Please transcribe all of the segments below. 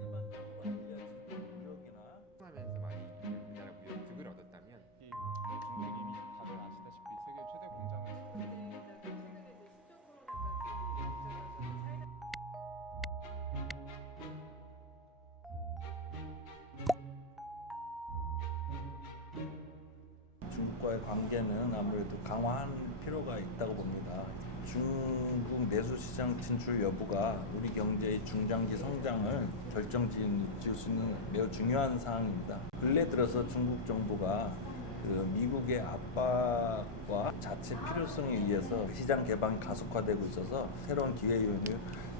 일반적으로 알려진 무역이나 하면서 많이 우리나라 무역 득을 얻었다면 중국은 이미 다들 아시다시피 세계 최대 공장을 중국과의 관계는 아무래도 강화할 필요가 있다고 봅니다. 중국 내수 시장 진출 여부가 우리 경제의 중장기 성장을 결정지을 수 있는 매우 중요한 사항입니다. 근래 들어서 중국 정부가 미국의 압박과 자체 필요성에 의해서 시장 개방이 가속화되고 있어서 새로운 기회 요인이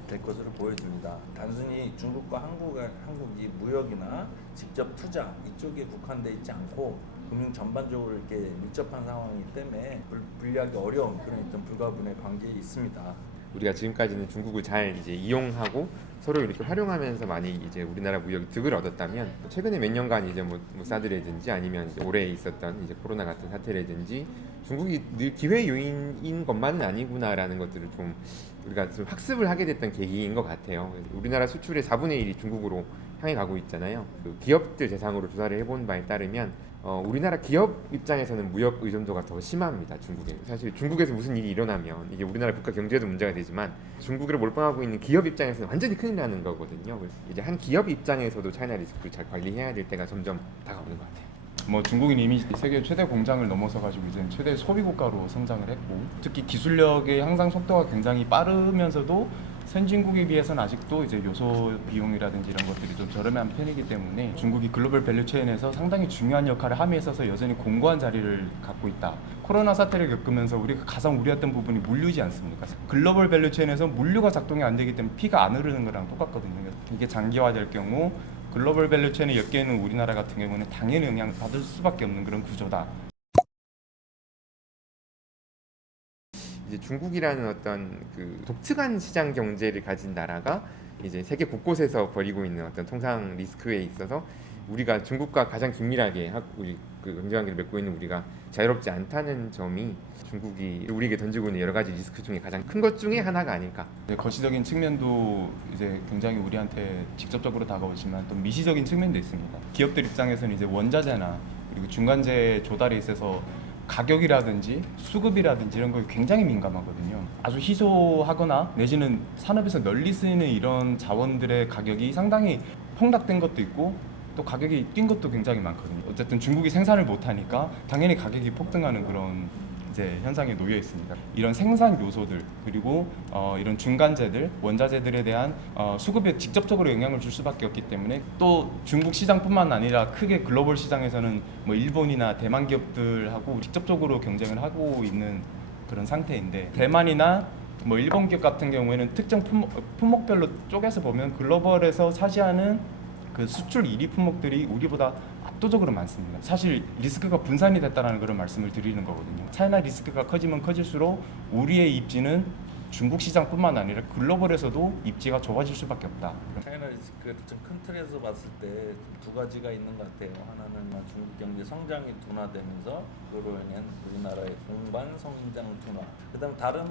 될 것으로 보여집니다. 단순히 중국과 한국이 무역이나 직접 투자 이쪽에 국한돼 있지 않고 금융 전반적으로 이렇게 밀접한 상황이기 때문에 분리하기 어려운 그런 어떤 불가분의 관계에 있습니다. 우리가 지금까지는 중국을 잘 이제 이용하고 서로 이렇게 활용하면서 많이 이제 우리나라 무역 득을 얻었다면 최근에 몇 년간 이제 뭐 사드라든지 아니면 이제 올해 있었던 이제 코로나 같은 사태라든지 중국이 늘 기회 요인인 것만은 아니구나라는 것들을 좀 우리가 좀 학습을 하게 됐던 계기인 것 같아요. 우리나라 수출의 4분의 1이 중국으로 향해 가고 있잖아요. 그 기업들 대상으로 조사를 해본 바에 따르면 우리나라 기업 입장에서는 무역 의존도가 더 심합니다. 중국에. 사실 중국에서 무슨 일이 일어나면 이게 우리나라 국가 경제에도 문제가 되지만 중국을 몰빵하고 있는 기업 입장에서는 완전히 큰일 나는 거거든요. 그래서 이제 한 기업 입장에서도 차이나 리스크를 잘 관리해야 될 때가 점점 다가오는 것 같아요. 뭐 중국은 이미 세계 최대 공장을 넘어서 가지고 이제 최대 소비 국가로 성장을 했고 특히 기술력의 향상 속도가 굉장히 빠르면서도 선진국에 비해서는 아직도 이제 요소 비용이라든지 이런 것들이 좀 저렴한 편이기 때문에 중국이 글로벌 밸류체인에서 상당히 중요한 역할을 함에 있어서 여전히 공고한 자리를 갖고 있다. 코로나 사태를 겪으면서 우리가 가장 우려했던 부분이 물류지 않습니까? 글로벌 밸류체인에서 물류가 작동이 안 되기 때문에 피가 안 흐르는 거랑 똑같거든요. 이게 장기화될 경우 글로벌 밸류체인에 엮여 있는 우리나라 같은 경우는 당연히 영향받을 수밖에 없는 그런 구조다. 이제 중국이라는 어떤 그 독특한 시장 경제를 가진 나라가 이제 세계 곳곳에서 벌이고 있는 어떤 통상 리스크에 있어서 우리가 중국과 가장 긴밀하게 우리 그 경제관계를 맺고 있는 우리가 자유롭지 않다는 점이 중국이 우리에게 던지고 있는 여러 가지 리스크 중에 가장 큰 것 중에 하나가 아닐까. 거시적인 측면도 이제 굉장히 우리한테 직접적으로 다가오지만 또 미시적인 측면도 있습니다. 기업들 입장에서는 이제 원자재나 그리고 중간재 조달에 있어서 가격이라든지 수급이라든지 이런 거에 굉장히 민감하거든요. 아주 희소하거나 내지는 산업에서 널리 쓰이는 이런 자원들의 가격이 상당히 폭락된 것도 있고 또 가격이 뛴 것도 굉장히 많거든요. 어쨌든 중국이 생산을 못하니까 당연히 가격이 폭등하는 그런 이제 현상에 놓여 있습니다. 이런 생산 요소들 그리고 이런 중간재들, 원자재들에 대한 수급에 직접적으로 영향을 줄 수밖에 없기 때문에 또 중국 시장뿐만 아니라 크게 글로벌 시장에서는 뭐 일본이나 대만 기업들하고 직접적으로 경쟁을 하고 있는 그런 상태인데 대만이나 뭐 일본 기업 같은 경우에는 특정 품목별로 쪼개서 보면 글로벌에서 차지하는 그 수출 1위 품목들이 우리보다 압도적으로 많습니다. 사실 리스크가 분산이 됐다는 그런 말씀을 드리는 거거든요. 차이나 리스크가 커지면 커질수록 우리의 입지는 중국 시장뿐만 아니라 글로벌에서도 입지가 좁아질 수밖에 없다. 차이나 리스크를 좀 큰 틀에서 봤을 때 두 가지가 있는 것 같아요. 하나는 중국 경제 성장이 둔화되면서 그로 인한 우리나라의 공반 성장 둔화. 그다음 다른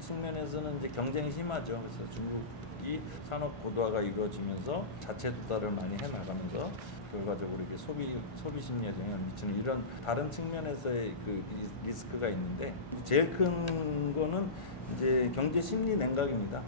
측면에서는 이제 경쟁이 심하죠. 그래서 중국이 산업 고도화가 이루어지면서 자체 투자를 많이 해 나가면서 결과적으로 이게 소비 심리에 영향을 미치는 이런 다른 측면에서의 그 리스크가 있는데 제일 큰 거는 이제 경제 심리 냉각입니다.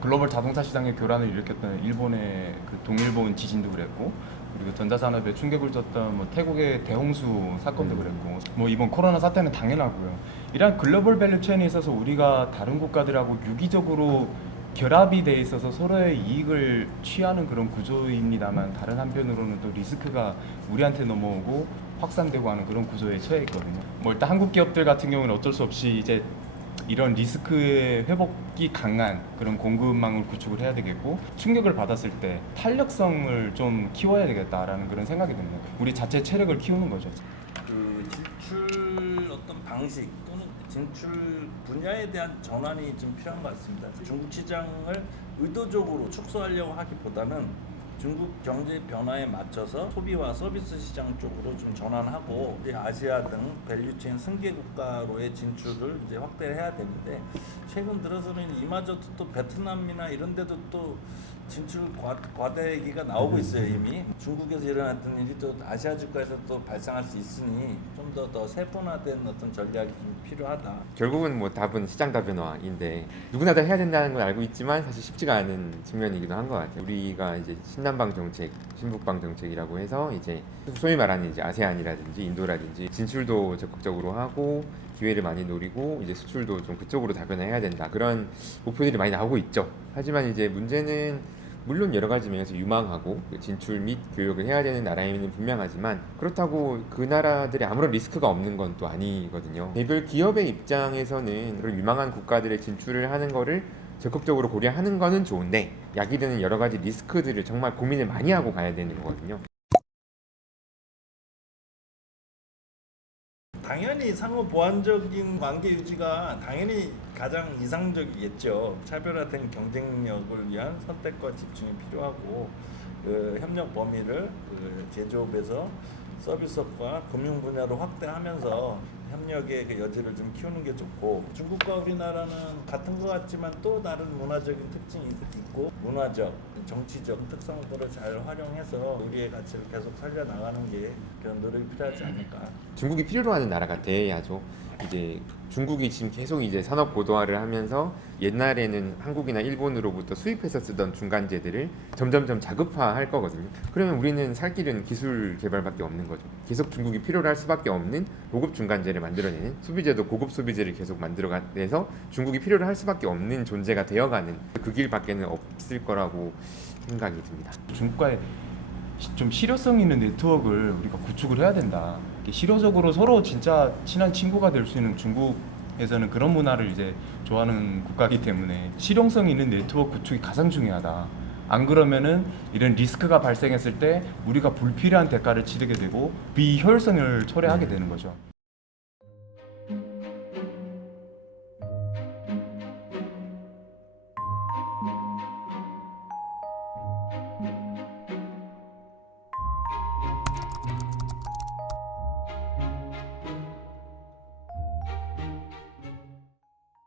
글로벌 자동차 시장의 교란을 일으켰던 일본의 그 동일본 지진도 그랬고 그리고 전자산업에 충격을 줬던 뭐 태국의 대홍수 사건도 그랬고 뭐 이번 코로나 사태는 당연하고요. 이러한 글로벌 밸류체인에 있어서 우리가 다른 국가들하고 유기적으로 결합이 돼 있어서 서로의 이익을 취하는 그런 구조입니다만 다른 한편으로는 또 리스크가 우리한테 넘어오고 확산되고 하는 그런 구조에 처해 있거든요. 뭐 일단 한국 기업들 같은 경우는 어쩔 수 없이 이제 이런 리스크의 회복이 강한 그런 공급망을 구축을 해야 되겠고 충격을 받았을 때 탄력성을 좀 키워야 되겠다라는 그런 생각이 듭니다. 우리 자체 체력을 키우는 거죠. 그 진출 어떤 방식 또는 진출 분야에 대한 전환이 좀 필요한 것 같습니다. 중국 시장을 의도적으로 축소하려고 하기보다는 중국 경제 변화에 맞춰서 소비와 서비스 시장 쪽으로 좀 전환하고 이제 아시아 등 밸류체인 승계 국가로의 진출을 이제 확대해야 되는데 최근 들어서는 이마저도 또 베트남이나 이런 데도 또 진출 과대기가 나오고 있어요. 이미 중국에서 일어났던 일이 또 아시아 주가에서 또 발생할 수 있으니 좀 더 세분화된 어떤 전략이 좀 필요하다. 결국은 뭐 답은 시장 다변화인데 누구나 다 해야 된다는 걸 알고 있지만 사실 쉽지가 않은 측면이기도 한 것 같아요. 우리가 이제 신남방 정책, 신북방 정책이라고 해서 이제 소위 말하는 이제 아세안이라든지 인도라든지 진출도 적극적으로 하고 기회를 많이 노리고 이제 수출도 좀 그쪽으로 다변화해야 된다, 그런 목표들이 많이 나오고 있죠. 하지만 이제 문제는 물론 여러 가지 면에서 유망하고 진출 및 교역을 해야 되는 나라임은 분명하지만 그렇다고 그 나라들이 아무런 리스크가 없는 건 또 아니거든요. 개별 기업의 입장에서는 그런 유망한 국가들의 진출을 하는 거를 적극적으로 고려하는 거는 좋은데 약이 되는 여러 가지 리스크들을 정말 고민을 많이 하고 가야 되는 거거든요. 당연히 상호 보완적인 관계 유지가 당연히 가장 이상적이겠죠. 차별화된 경쟁력을 위한 선택과 집중이 필요하고 그 협력 범위를 그 제조업에서 서비스업과 금융 분야로 확대하면서 협력의 그 여지를 좀 키우는 게 좋고, 중국과 우리나라는 같은 것 같지만 또 다른 문화적인 특징이 있고 문화적, 정치적 특성들을 잘 활용해서 우리의 가치를 계속 살려나가는 게 그런 노력이 필요하지 않을까. 중국이 필요로 하는 나라가 돼야죠. 이제 중국이 지금 계속 이제 산업 고도화를 하면서 옛날에는 한국이나 일본으로부터 수입해서 쓰던 중간재들을 점점점 자급화할 거거든요. 그러면 우리는 살 길은 기술 개발밖에 없는 거죠. 계속 중국이 필요로 할 수밖에 없는 고급 중간재를 만들어내는, 소비재도 고급 소비재를 계속 만들어내서 중국이 필요로 할 수밖에 없는 존재가 되어가는 그 길밖에는 없을 거라고 생각이 듭니다. 중국과의 좀 실효성 있는 네트워크를 우리가 구축을 해야 된다. 실효적으로 서로 진짜 친한 친구가 될 수 있는, 중국에서는 그런 문화를 이제 좋아하는 국가이기 때문에 실용성 있는 네트워크 구축이 가장 중요하다. 안 그러면은 이런 리스크가 발생했을 때 우리가 불필요한 대가를 치르게 되고 비효율성을 초래하게 되는 거죠.